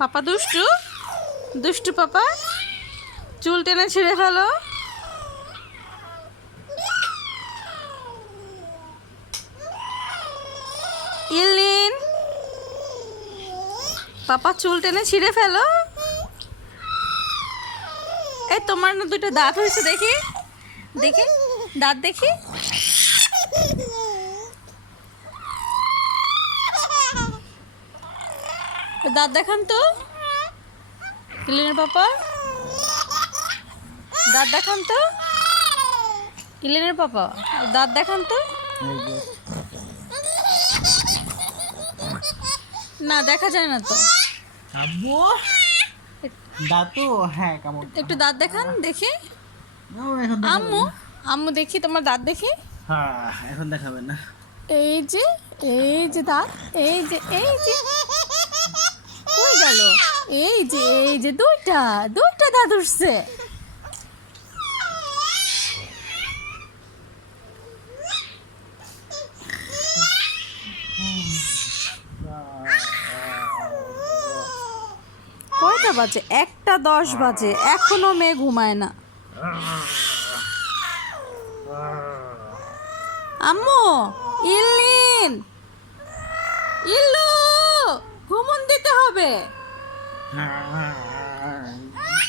পাপা, দুষ্টু? দুষ্টু পাপা, চুল টেনে ছিঁড়ে ফেলো। ইলিন পাপা, চুল টেনে ছিঁড়ে ফেলো। এই তোমার না দুটো দাঁত হয়েছে, দেখি। দেখি, দাঁত দেখি। দাঁত দেখান তো। ইলিনের পাপা। দাঁত দেখান তো। ইলিনের পাপা দাঁত দেখান তো। না দেখা যায় না তো। আব্বু দাঁতু হ্যাঁ কেমন? একটু দাঁত দেখান দেখি। আম্মু আম্মু দেখি তোমার দাঁত দেখি। হ্যাঁ এখন দেখাবে না। এই যে এই যে দাঁত এই যে এই যে। এই যে এই যে, দুইটা দুইটা দাঁত উঠছে। কয়টা বাজে? একটা দশ বাজে। এখনও মেয়ে ঘুমায় না। আম্মু, ইল্লিন। ইল্লু, ঘুমন দিতে হবে। Ha